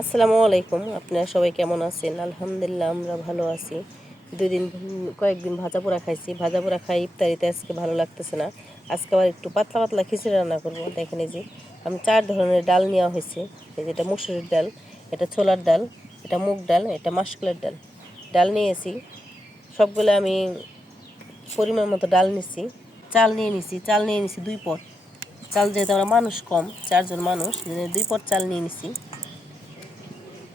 আসসালামু আলাইকুম। আপনারা সবাই কেমন আছেন? আলহামদুলিল্লাহ আমরা ভালো আছি। কয়েকদিন ভাজা পোড়া খাইছি। ভাজা পোড়া খাই ইফতারিতে আজকে ভালো লাগতেছে না। আজকে আবার একটু পাতলা পাতলা খিচুড়ি রান্না করব। দেখেন এই যে আমি 4 ধরনের ডাল নেওয়া হয়েছে। এই যে এটা মসুরের ডাল, এটা ছোলার ডাল, এটা মুগ ডাল, এটা মাসকলাইর ডাল। ডাল নিয়েছি সবগুলো আমি পরিমাণ মতো ডাল নিছি। চাল নিয়ে নিছি 2 পট। চাল যেহেতু আমরা মানুষ কম, 4 জন মানুষ, 2 পট চাল নিয়ে নিছি।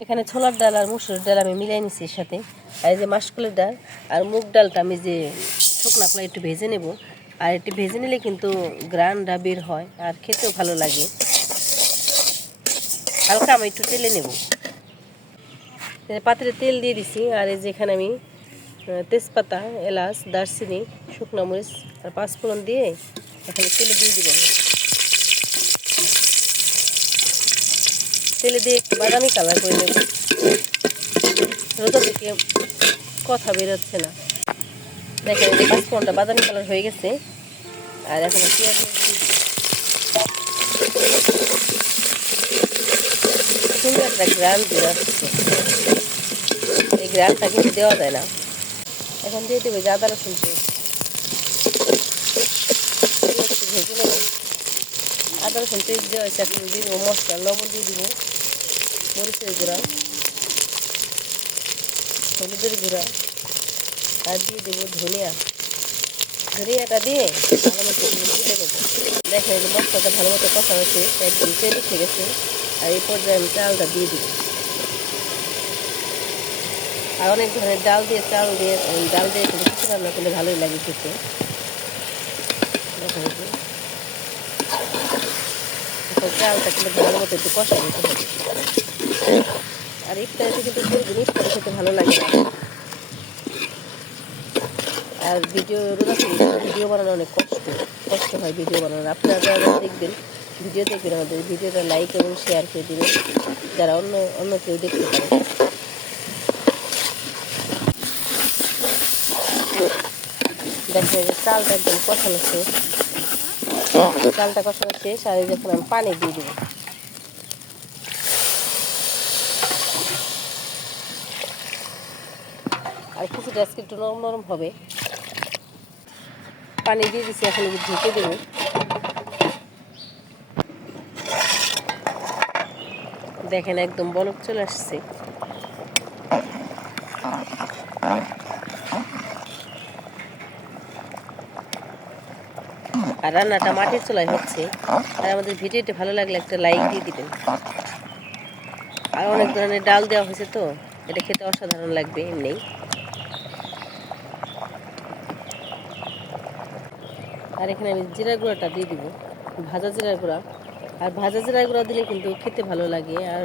এখানে ছোলার ডাল আর মসুরের ডাল আমি মিলাই নিছি এর সাথে। আর এই যে মাসকলাইর ডাল আর মুগ ডালটা আমি যে শুকনা করে একটু ভেজে নেব। আর একটু ভেজে নিলে কিন্তু গ্রানটা বের হয় আর খেতেও ভালো লাগে। হালকা আমি একটু তেলে নেব। পাত্রে তেল দিয়ে দিছি। আর এই যে এখানে আমি তেজপাতা, এলাচ, দারচিনি, শুকনো মরিচ আর 5 ফোড়ন দিয়ে এখানে তেলে দিয়ে দিব। তেলে দিয়ে একটু বাদামি কালার করে নেব। রোদা থেকে কথা বেরোচ্ছে না। দেখেন এই যে 5 ফোড়নটা বাদামি কালার হয়ে গেছে। আর এখন পেঁয়াজ দিয়ে দিব। সুন্দর একটা গ্রান বের আসছে। এই গ্রানটা কিন্তু দেওয়া যায় না। এখন দিয়ে দেবো যে আদা রসুন পেস্ট। একটু ভেজে নেব। আদা রসুন পেস্ট দেওয়া হয়েছে। এখন দিয়ে দেবো মশলা, লবণ দিয়ে দিব, মরিচের গুঁড়া, হলুদের গুঁড়া আর দিয়ে দেবো ধনিয়াটা দিয়ে ভালো মতো তুলে নেবো। দেখেন এই মশলাটা ভালো মতো কষা হয়েছে, একদম তেল উঠে গেছে। আর এই পর্যায়ে আমি চালটা দিয়ে দিব। আর অনেক ধরনের ডাল দিয়ে কিন্তু কিছু রান্না করলে ভালোই লাগে খেতে। দেখেন এখন চালটা কিন্তু ভালো মতো একটু কষা নিতে হবে। আর ইফতারিতে কিন্তু প্রতিদিন ইফতারি খেতে ভালো লাগে না। আর ভিডিও বানানো অনেক কষ্ট হয় ভিডিও বানানো। আপনারা যারা দেখবেন আমাদের ভিডিওটা লাইক এবং শেয়ার করে দেবেন, যারা অন্য কেউ দেখতে পারে। দেখেন যে চালটা একদম কষানো শেষ। আর যখন আমি পানি দিয়ে দেবো। আর কিছুটা আজকে একটু নরম নরম হবে। পানি দিয়ে দিচ্ছি, এখন ঢেকে দেবো। দেখেন একদম বলক চলে আসছে। আর রান্নাটা মাটির চুলায় হচ্ছে। আর আমাদের ভিডিওটি ভালো লাগলে একটা লাইক দিয়ে দিবেন। আর অনেক ধরনের ডাল দেওয়া হয়েছে, তো এটা খেতে অসাধারণ লাগবে এমনি। আর এখানে আমি জিরার গুঁড়াটা দিয়ে দিব, ভাজা জিরার গুঁড়া। আর ভাজা জিরার গুঁড়া দিলে কিন্তু খেতে ভালো লাগে আর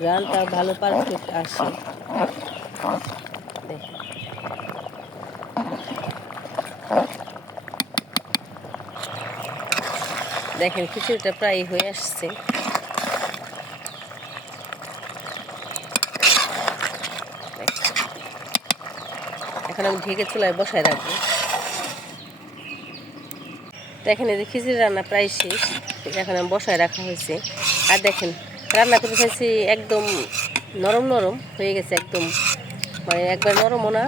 গ্রানটা ভালো পারফেক্ট আসে। দেখেন খিচুড়িটা প্রায় হয়ে আসছে। এখন আমি ঢেকে চুলায় বসায় রাখবো। দেখেন এই যে খিচুড়ি রান্না প্রায় শেষ। এখন আমি বসায় রাখা হয়েছে। আর দেখেন রান্না করে ফেলছি, একদম নরম নরম হয়ে গেছে। একদম মানে একবার নরমও না,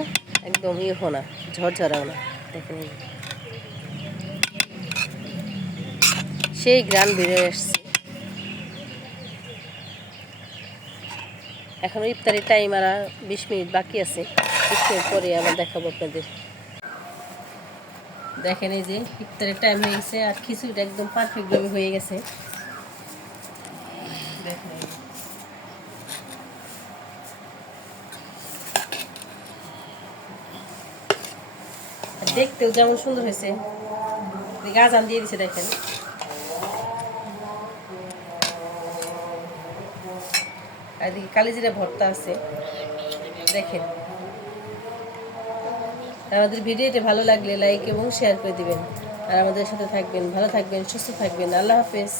একদম ইয়েও না, ঝরঝরাও না। দেখেন সেই গ্রান বেরিয়ে আসছে। এখনো ইফতারির টাইম আর 20 মিনিট বাকি আছে। 20 মিনিট পরে আবার দেখাবো আপনাদের। দেখেন এই যে ইফতারের টাইম হয়ে গেছে আর খিচুড়িটা একদম পারফেক্টভাবে হয়ে গেছে। দেখেন দেখতেও যেমন সুন্দর হয়েছে, আজান দিয়ে দিচ্ছে। দেখেন আর এদিকে কালিজিরা ভর্তা আছে। দেখেন আমাদের ভিডিওটি ভালো লাগলে লাইক এবং শেয়ার করে দিবেন। আর আমাদের সাথে থাকবেন, ভালো থাকবেন, সুস্থ থাকবেন। আল্লাহ হাফেজ।